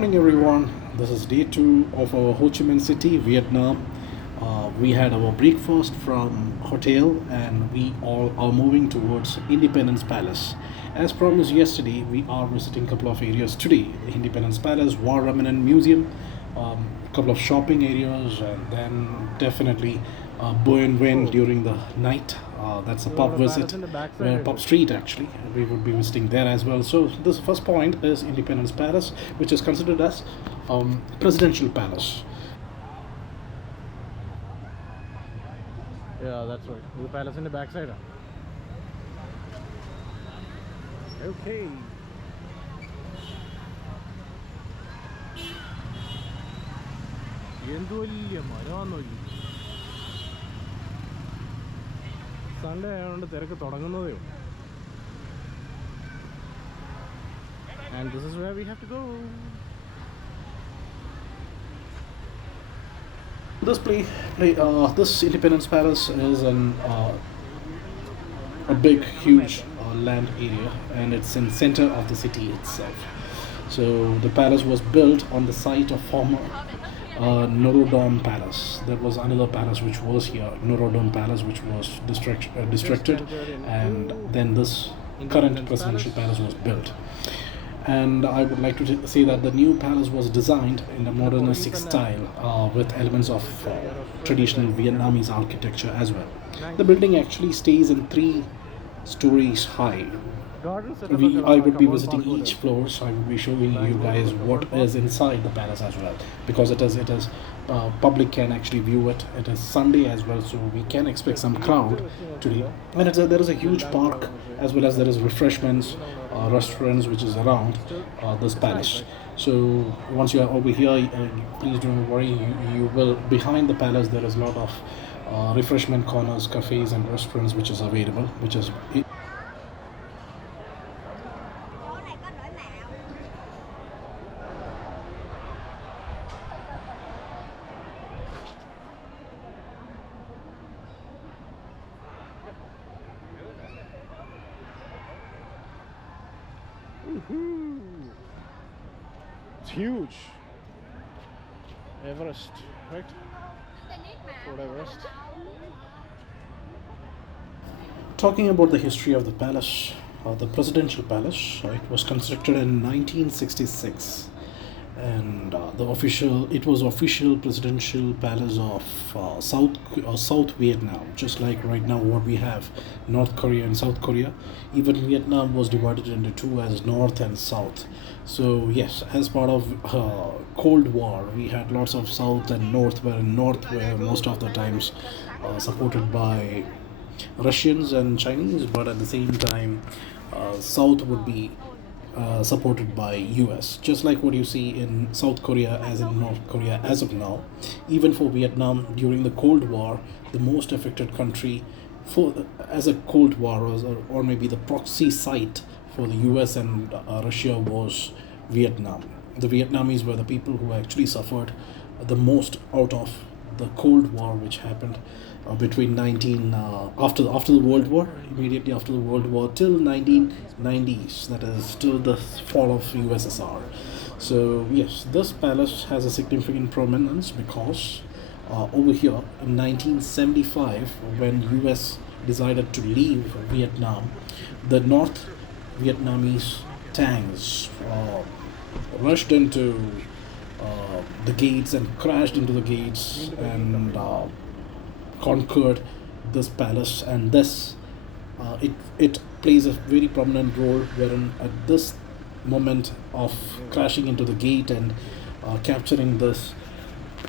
morning, everyone. This is day two of our Ho Chi Minh City, Vietnam. We had our breakfast from hotel, and we all are moving towards Independence Palace. As promised yesterday, we are visiting a couple of areas today: the Independence Palace, War Remnant Museum, a couple of shopping areas, and then definitely Boyne Wen during the night. That's a pub visit, pub street actually. We would be visiting there as well. So this first point is Independence Palace, which is considered as presidential palace. Yeah, that's right. The palace in the backside. Okay. എന്ത് വലിയ മരമാണെന്ന് നോക്കി. Sunday ആയതുകൊണ്ട് തിരക്ക് തുടങ്ങുന്നതേ ഉള്ളൂ. And this is where we have to go. This Independence Palace is a big, huge land area, and it's in center of the city itself. So the palace was built on the site of former Norodom Palace. There was another palace which was here, Norodom Palace, which was distracted, and then this current presidential palace was built. And I would like to say that the new palace was designed in a modernistic style with elements of traditional Vietnamese architecture as well. The building actually stays in 3 stories high. I would be visiting each floor, so I would be showing you guys what is inside the palace as well, because it is public can actually view it. It is Sunday as well, so we can expect some crowd today. And there is a huge park, as well as there is refreshments, restaurants which is around this palace. So once you are over here, please don't worry. You will behind the palace there is a lot of refreshment corners, cafes, and restaurants which is available, which is. It's huge. Everest, right? Fort Everest. Talking about the history of the palace, the presidential palace, it was constructed in 1966, and it was official presidential palace of South Vietnam, just like right now what we have North Korea and South Korea. Even Vietnam was divided into two as North and South. So yes, as part of Cold War, we had lots of South and North, where North were most of the times supported by Russians and Chinese, but at the same time, South would be supported by US, just like what you see in South Korea as in North Korea as of now. Even for Vietnam during the Cold War, the most affected country for as a Cold War, or maybe the proxy site for the US and Russia was Vietnam. The Vietnamese were the people who actually suffered the most out of the Cold War, which happened between after the World War, immediately after the World War till 1990s. That is till the fall of USSR. So yes, this palace has a significant prominence because over here in 1975, when US decided to leave Vietnam, the North Vietnamese tanks rushed into the gates and crashed into the gates and conquered this palace. And this it plays a very prominent role, wherein at this moment of crashing into the gate and capturing this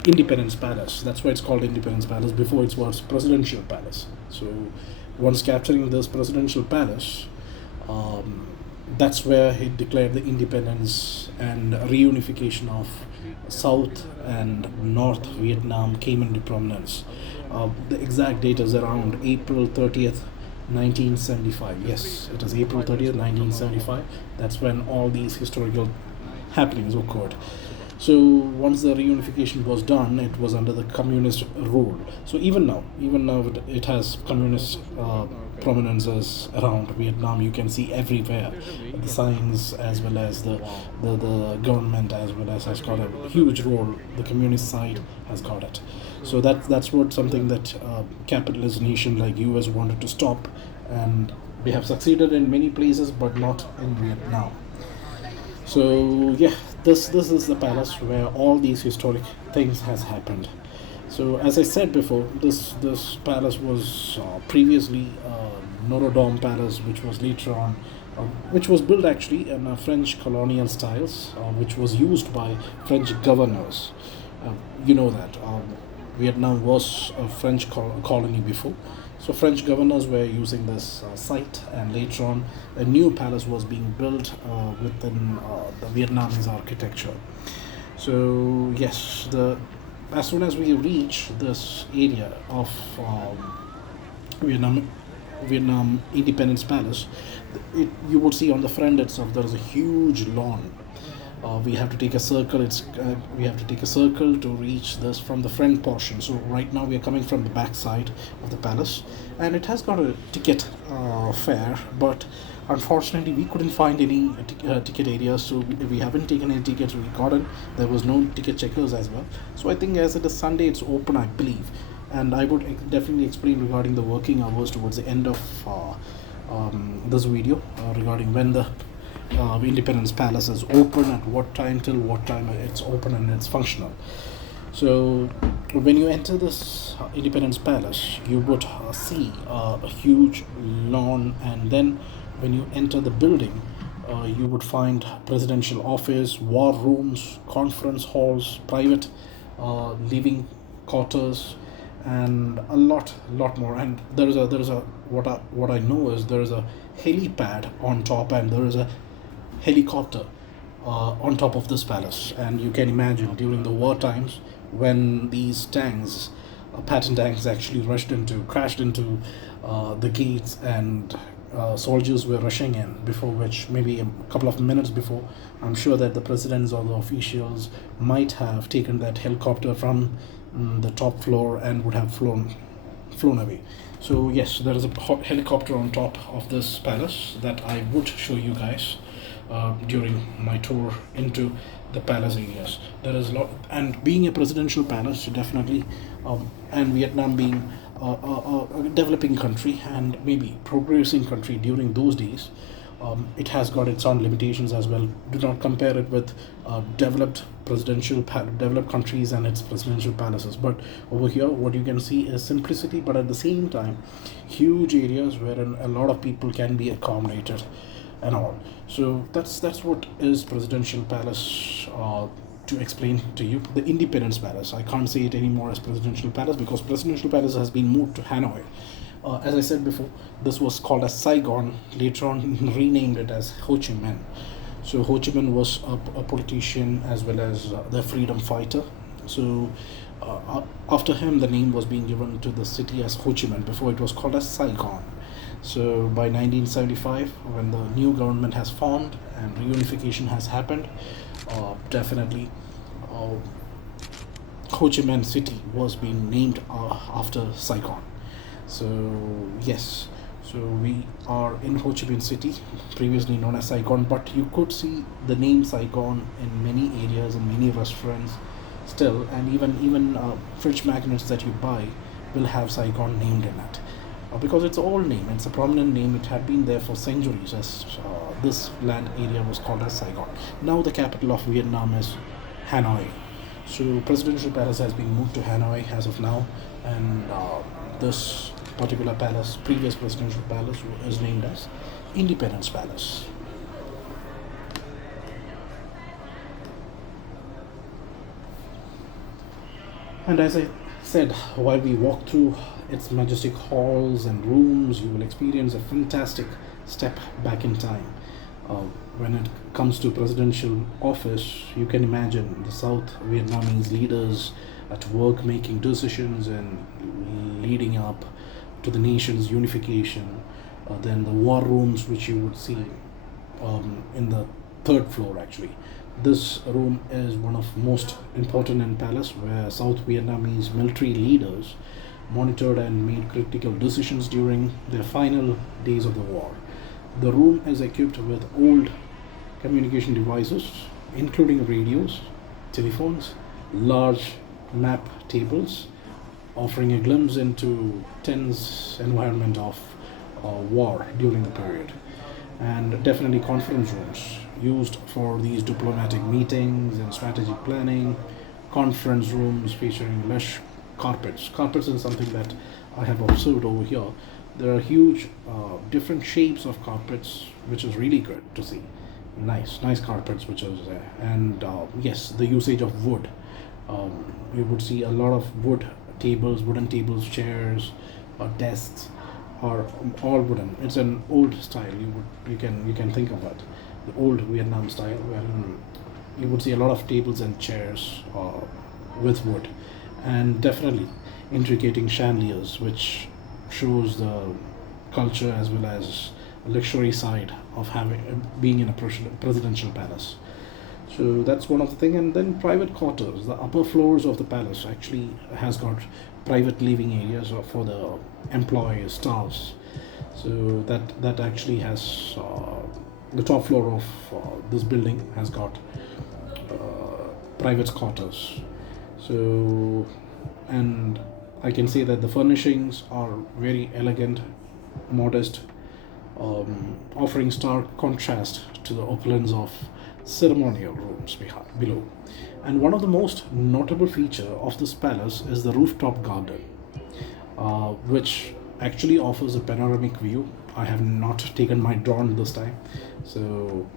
Independence Palace, that's why it's called Independence Palace. Before it was Presidential Palace. So once capturing this Presidential Palace, that's where he declared the independence and reunification of South and North Vietnam came into prominence. The exact date is around April 30th, 1975. Yes, it is April 30th, 1975. That's when all these historical happenings occurred. So once the reunification was done, it was under the communist rule. So even now it has communist prominences around Vietnam. You can see everywhere the signs, as well as the government, as well as has got a huge role. The communist side has got it. So that's what something that capitalist nation like US wanted to stop, and we have succeeded in many places, but not in Vietnam. So yeah, this is the palace where all these historic things has happened. So as I said before, this palace was previously Notre Dame Palace, which was later on, which was built actually in French colonial styles, which was used by French governors. You know that Vietnam was a French colony before, so French governors were using this site, and later on, a new palace was being built within the Vietnamese architecture. So yes, the as soon as we reach this area of Vietnam, Vietnam Independence Palace, you would see on the front itself there is a huge lawn. We have to take a circle. We have to take a circle to reach this from the front portion. So right now we are coming from the back side of the palace, and it has got a ticket fare, but unfortunately we couldn't find any ticket areas, so we haven't taken any tickets. We got in. There was no ticket checkers as well. So I think as it is Sunday, it's open, I believe, and I would definitely explain regarding the working hours towards the end of this video regarding when the Independence Palace is open, at what time till what time it's open and it's functional. So when you enter this Independence Palace, you would see a huge lawn, and then when you enter the building, you would find presidential office, war rooms, conference halls, private living quarters, and a lot more. And there is a what I know is there is a helipad on top, and there is a helicopter on top of this palace. And you can imagine during the war times when these tanks, Patton tanks, actually crashed into the gates, and soldiers were rushing in. Before which, maybe a couple of minutes before, I'm sure that the presidents or the officials might have taken that helicopter from the top floor and would have flown away. So yes, there is a helicopter on top of this palace that I would show you guys during my tour into the palace areas. There is a lot, and being a presidential palace, definitely, and Vietnam being a developing country and maybe progressing country during those days, it has got its own limitations as well. Do not compare it with developed countries and its presidential palaces. But over here, what you can see is simplicity, but at the same time, huge areas wherein a lot of people can be accommodated and all. So that's what is presidential palace. To explain to you, the Independence Palace, I can't say it anymore as presidential palace because presidential palace has been moved to Hanoi. As I said before, this was called as Saigon, later on renamed it as Ho Chi Minh. So Ho Chi Minh was a politician as well as the freedom fighter. So after him, the name was being given to the city as Ho Chi Minh. Before, it was called as Saigon. So by 1975, when the new government has formed and reunification has happened, definitely Ho Chi Minh City was being named after Saigon. So yes, so we are in Ho Chi Minh City, previously known as Saigon, but you could see the name Saigon in many areas and many restaurants still, and even fridge magnets that you buy will have Saigon named in it. Because it's an old name, it's a prominent name, it had been there for centuries, as this land area was called as Saigon. Now the capital of Vietnam is Hanoi. So presidential palace has been moved to Hanoi as of now, and this particular palace, previous presidential palace, is named as Independence Palace. And as I said, while we walk through its majestic halls and rooms, you will experience a fantastic step back in time. When it comes to presidential office, you can imagine the South Vietnamese leaders at work making decisions and leading up to the nation's unification. Then the war rooms, which you would see in the third floor actually. This room is one of most important in palace where South Vietnamese military leaders monitored and made critical decisions during their final days of the war. The room is equipped with old communication devices, including radios, telephones, large map tables, offering a glimpse into tense environment of war during the period. And definitely conference rooms used for these diplomatic meetings and strategic planning. Conference rooms featuring lush carpets. Carpets is something that I have observed over here. There are huge different shapes of carpets, which is really good to see. Nice carpets which is there. And yes, the usage of wood. You would see a lot of wood tables, wooden tables, chairs, desks are all wooden. It's an old style. You can think of it, the old Vietnam style, wherein you would see a lot of tables and chairs with wood, and definitely intricating chandeliers, which shows the culture as well as luxury side of having being in a presidential palace. So that's one of the thing. And then private quarters, the upper floors of the palace actually has got private living areas for the employees, staffs. So that actually has the top floor of this building has got private quarters. So, and I can say that the furnishings are very elegant, modest, offering stark contrast to the opulence of ceremonial rooms below. And one of the most notable feature of this palace is the rooftop garden, which actually offers a panoramic view. I have not taken my drone this time, so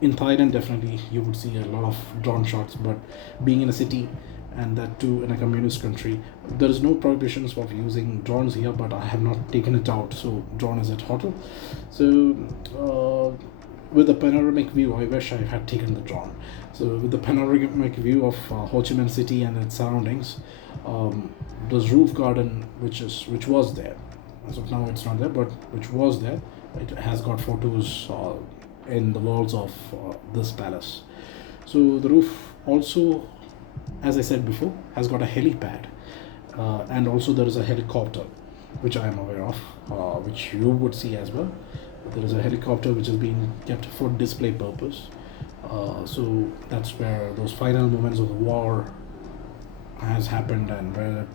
in Thailand definitely you would see a lot of drone shots. But being in a city, and that too in a communist country, there is no prohibitions of using drones here. But I have not taken it out, so drone is at hotel. So with the panoramic view, I wish I had taken the drone. So with the panoramic view of Ho Chi Minh City and its surroundings, this roof garden, which was there, as of now it's not there, but which was there, it has got photos in the walls of this palace. So the roof also, as I said before, has got a helipad, and also there is a helicopter, which I am aware of, which you would see as well. There is a helicopter which is being kept for display purpose. So that's where those final moments of the war has happened, and where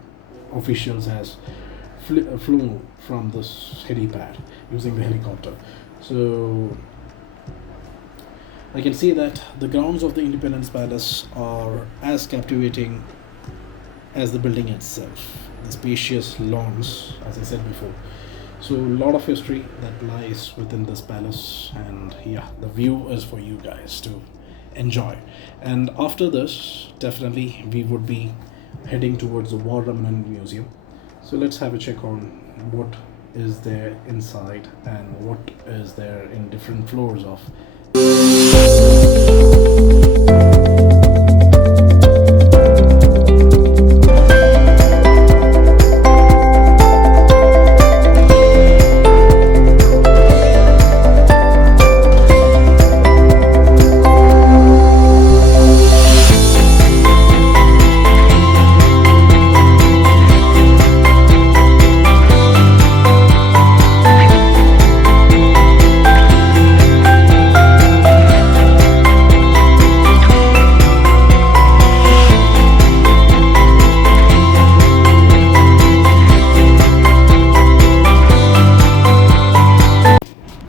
officials has flew from this helipad using the helicopter. So I can see that the grounds of the Independence Palace are as captivating as the building itself. The spacious lawns, as I said before. So a lot of history that lies within this palace, and yeah, the view is for you guys to enjoy. And after this, definitely we would be heading towards the War Remnant Museum. So let's have a check on what is there inside and what is there in different floors of.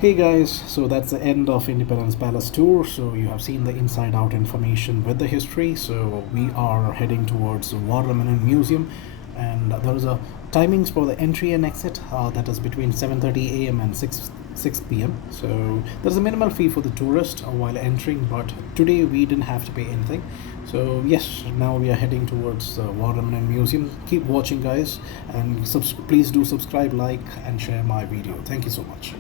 Hey guys, so that's the end of Independence Palace tour. So you have seen the inside out information with the history. So we are heading towards the War Remnant Museum, and there is a timings for the entry and exit, that is between 7:30 a.m. and 6 p.m. So there's a minimal fee for the tourist while entering, but today we didn't have to pay anything. So yes, now we are heading towards the War Remnant Museum. Keep watching guys, and please do subscribe, like and share my video. Thank you so much.